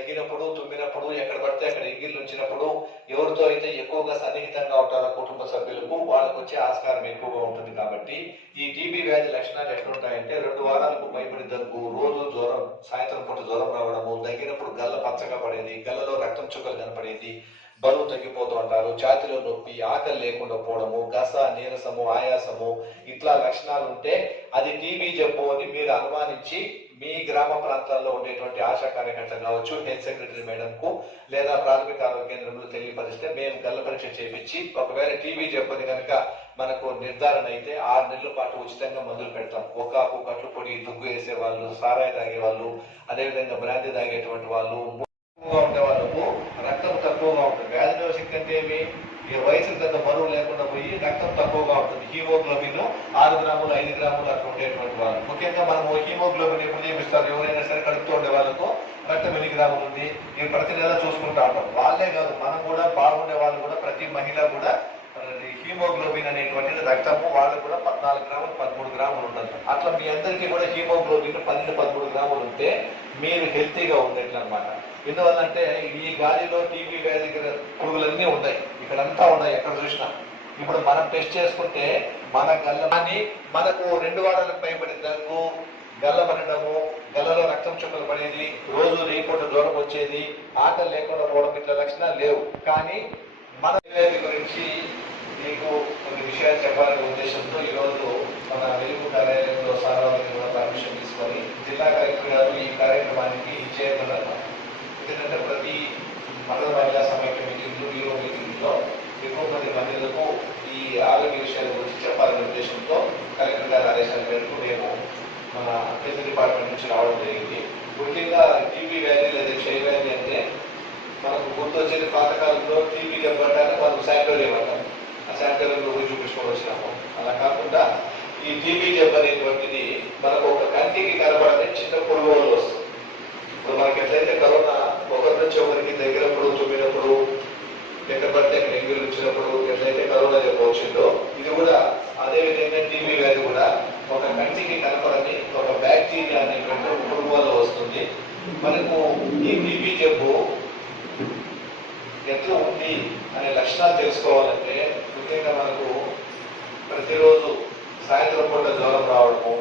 తగ్గినప్పుడు తుమ్మినప్పుడు ఎక్కడ పడితే అక్కడ ఎంగిళ్ళు వచ్చినప్పుడు ఎవరితో అయితే ఎక్కువగా సన్నిహితంగా ఉంటారో కుటుంబ సభ్యులకు వాళ్ళకు వచ్చే ఆస్కారం ఎక్కువగా ఉంటుంది కాబట్టి ఈ టీబీ వ్యాధి లక్షణాలు ఎట్లుంటాయంటే రెండు వారాలకు భయపడి దగ్గు రోజు జ్వరం సాయంత్రం పూట జ్వరం రావడము తగ్గినప్పుడు గల్ల పచ్చగా పడేది గల్లలో రక్తం చుక్కలు కనపడేది బరువు తగ్గిపోతూ ఉంటారు ఛాతిలో నొప్పి ఆకలి లేకుండా పోవడము గస నీరసము ఆయాసము ఇట్లా లక్షణాలు ఉంటే అది టీబీ జబ్బు అని మీరు అనుమానించి మీ గ్రామ ప్రాంతాల్లో ఉండేటువంటి ఆశా కార్యకర్త కావచ్చు హెల్త్ సెక్రటరీ మేడం కు లేదా ప్రాథమిక ఆరోగ్య కేంద్రంలో తెలియపరిస్తే మేము గల్ల పరీక్ష చేపించి ఒకవేళ టీవీ జబ్బు కనుక మనకు నిర్ధారణ అయితే ఆరు నెలల పాటు ఉచితంగా మందులు పెడతాం. ఒక్కాకు కట్లు పొడి దుగ్గు వేసే వాళ్ళు సారాయి తాగే వాళ్ళు అదేవిధంగా బ్రాంతి తాగేటువంటి వాళ్ళు ఉండే వాళ్ళకు రక్తం తక్కువగా ఉంటుంది. వ్యాధి నిరోధక అంటే ఏమి? ఈ వయసు గత బరువు లేకుండా పోయి రక్తం తక్కువగా ఉంటుంది. హీమోగ్లోబిన్ ఆరు గ్రాములు ఐదు గ్రాములు అట్లా ఉండేటువంటి వాళ్ళు ముఖ్యంగా మనము హీమోగ్లోబిన్ ఎప్పుడు చేపిస్తారు ఎవరైనా సరే కడుపుతూ ఉండే వాళ్ళకు రక్తం ఎన్ని గ్రాములు ఉంది? ఇవి ప్రతి నెల చూసుకుంటా ఉంటాం. వాళ్ళే కాదు మనం కూడా బాగుండే వాళ్ళు కూడా ప్రతి మహిళ కూడా హీమోగ్లోబిన్ అనేటువంటిది రక్తము వాళ్ళు కూడా పద్నాలుగు గ్రాములు అట్లా మీ అందరికీ కూడా హీమోగ్లోబిన్ పన్నెండు పదమూడు గ్రాములు ఉంటే మీరు హెల్తీగా ఉండేట్లు అనమాట ఎందువల్ల అంటే ఈ గాలిలో టీబీ వ్యాధి పురుగులన్నీ ఉన్నాయి ఇక్కడంతా ఉన్నాయి ఎక్కడ చూసినా. ఇప్పుడు మనం టెస్ట్ చేసుకుంటే మన గల్ల మనకు రెండు వారాలకు పైబడి దగ్గు గల్లబడము గల్లలో రక్తం చుక్కలు పడేది రోజు రేపటి దూరం వచ్చేది ఆకలి లేకుండా పోవడం ఇట్లా లక్షణాలు లేవు. కానీ మన గురించి మీకు కొన్ని విషయాలు చెప్పాలనే ఉద్దేశంతో ఈరోజు మన వెలుగు తీసుకొని జిల్లా కలెక్టర్ ఈ కార్యక్రమానికి చేయగలరు ఎందుకంటే ప్రతి మండల మహిళా సమైక్య మీటింగ్లు బ్యూరో మీటింగ్లో ఎక్కువ మంది మహిళలకు ఈ ఆరోగ్య విషయాల గురించి చెప్పాలనే ఉద్దేశంతో కలెక్టర్ గారి ఆదేశాల మేరకు మేము మన హెల్త్ డిపార్ట్మెంట్ నుంచి రావడం జరిగింది. ముఖ్యంగా టీబీ వ్యాధి లేదా క్షయ వ్యాధి అంటే మనకు గుర్తొచ్చేది పాతకాలంలో టీబీ దెబ్బటానికి మనకు శానిటోరియం అంటారు ఆ శానిటోరియంలో పోయి చూపించుకొని వచ్చినాము అలా కాకుండా ఈ టీబీ జబ్బు అనేటువంటిది మనకు ఒక చిన్న వస్తుంది ఇప్పుడు మనకి ఎట్లయితే కరోనా ఒకరి నుంచి ఒకరికి దగ్గరప్పుడు తుమ్మినప్పుడు ఎక్కడ పడితే అక్కడ ఎంగిల్ వచ్చినప్పుడు ఎట్లయితే కరోనా జబ్బు వచ్చిందో ఇది కూడా అదే విధంగా టీవీ వ్యాధి కూడా ఒక కంటికి కనపడని ఒక బ్యాక్టీరియా అనేటువంటి ఒక పురుగు వస్తుంది. మనకు ఈ టీబీ జబ్బు ఎట్లా ఉంది అనే లక్షణాలు తెలుసుకోవాలంటే ముఖ్యంగా మనకు ప్రతిరోజు సాయంత్రం పూట జ్వరం రావడము